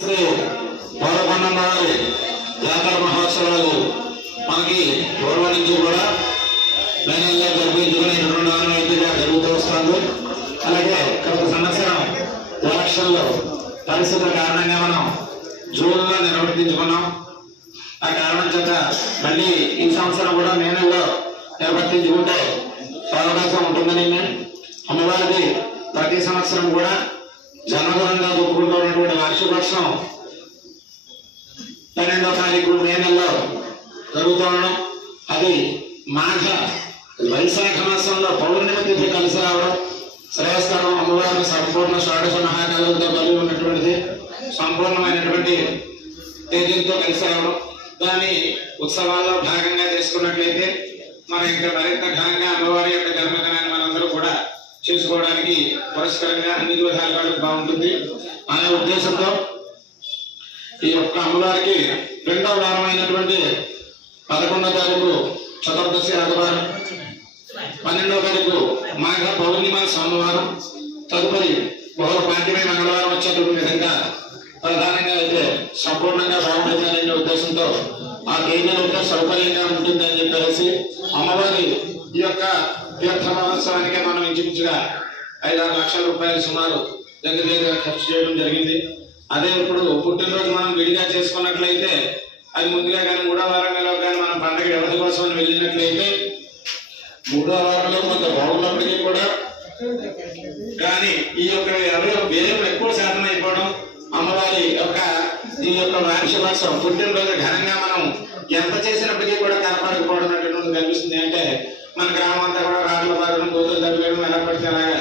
శ్రీ వరపన్నమ్మ జాతర మహోత్సవాలు మనకి పూర్వం నుంచి కూడా మేనల్లో జరిపించుకుని రెండు ఆనవాయితీగా జరుగుతూ వస్తాను అలాగే గత సంవత్సరం ఎలక్షన్లో పరిస్థితుల కారణంగా మనం జూన్లో నిర్వర్తించుకున్నాం. ఆ కారణం చేత మళ్ళీ ఈ సంవత్సరం కూడా మే నెలలో నిర్వర్తించుకుంటే అవకాశం ఉంటుందని అమ్మవారికి ప్రతి సంవత్సరం కూడా జన్మదినంగా జరుపుకుంటున్నటువంటి వర్షవర్షం పన్నెండో తారీఖు మే నెలలో జరుగుతూ ఉండడం అది మాఘ వైశాఖ మాసంలో పౌర్ణమి తిథి కలిసి రావడం. శ్రేయస్కరం అమ్మవారిని సంపూర్ణ షోడశ మహాకాలంతో కలిగి ఉన్నటువంటిది సంపూర్ణమైనటువంటి తేదీలతో కలిసి రావడం. దాని ఉత్సవాల్లో భాగంగా చేసుకున్నట్లయితే మనం ఇంకా మరింత ఘనంగా అమ్మవారి యొక్క జన్మదినాన్ని మనందరూ కూడా చేసుకోవడానికి పరస్పరంగా అన్ని విధాలుగా బాగుంటుంది. అనే ఉద్దేశంతో ఈ యొక్క అమ్మవారికి రెండవ వారమైనటువంటి పదకొండవ తారీఖు చతుర్దశి ఆదివారం పన్నెండవ తారీఖు మాఘ పౌర్ణిమ సోమవారం తదుపరి బహుళ పాఠ్యమే మంగళవారం వచ్చేటువంటి విధంగా ప్రధానంగా అయితే సంపూర్ణంగా బాగుంటుందనే ఉద్దేశంతో ఆ తేదీలో సౌకర్యంగా ఉంటుందని చెప్పేసి అమ్మవారి ఈ యొక్క తీర్థ మహోత్సవానికి మనం ఇంచుమించుగా ఐదారు లక్షల రూపాయలు సుమారు దగ్గర దగ్గర ఖర్చు చేయడం జరిగింది. అదే ఇప్పుడు పుట్టినరోజు మనం విడిగా చేసుకున్నట్లయితే అది ముందుగా కానీ మూడో వారంలో కానీ మనం పండగ ఎవరి కోసం అని వెళ్ళినట్లయితే మూడో వారంలో కొంత బాగున్నప్పటికీ కూడా కానీ ఈ యొక్క ఎవరి వ్యయం ఎక్కువ శాతం అయిపోవడం అమ్మవారి యొక్క ఈ యొక్క వార్షికోత్సవం పుట్టినరోజు ఘనంగా మనం ఎంత చేసినప్పటికీ కూడా కనపడకపోవడం అటువంటి కనిపిస్తుంది. అంటే మన గ్రామం అంతా కూడా రాళ్ళ పారడం గోతులు తగ్గడం ఎలా పడితే అలాగా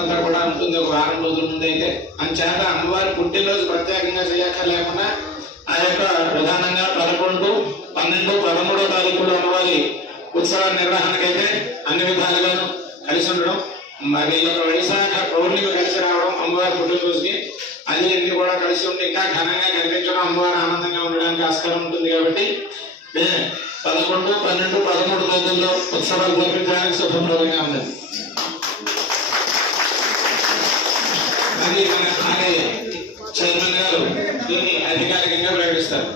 అంతా కూడా ఉంటుంది. ఒక వారం రోజుల ముందు అయితే. అంచేత అమ్మవారి పుట్టినరోజు ప్రత్యేకంగా చేయక్కర్లేకుండా ఆ యొక్క విధానంగా పదకొండు పన్నెండు పదమూడో తారీఖులో అమ్మవారి ఉత్సవ నిర్వహణకైతే అన్ని విధాలుగాను కలిసి ఉండడం మరి ఈ యొక్క వైశాఖ పౌర్ణిక కలిసి రావడం అమ్మవారి పుట్టినరోజుకి అది అన్ని కూడా కలిసి ఉండి ఇంకా ఘనంగా కనిపించడం అమ్మవారి ఆనందంగా ఉండడానికి ఆస్కారం ఉంటుంది కాబట్టి పదకొండు పన్నెండు పదమూడు తేదీల్లో ఉత్సవాలు జరిపించడానికి శుభప్రదంగా ఉంది అది మన ఆలయ చైర్మన్ గారు దీన్ని అధికారికంగా ప్రకటిస్తారు.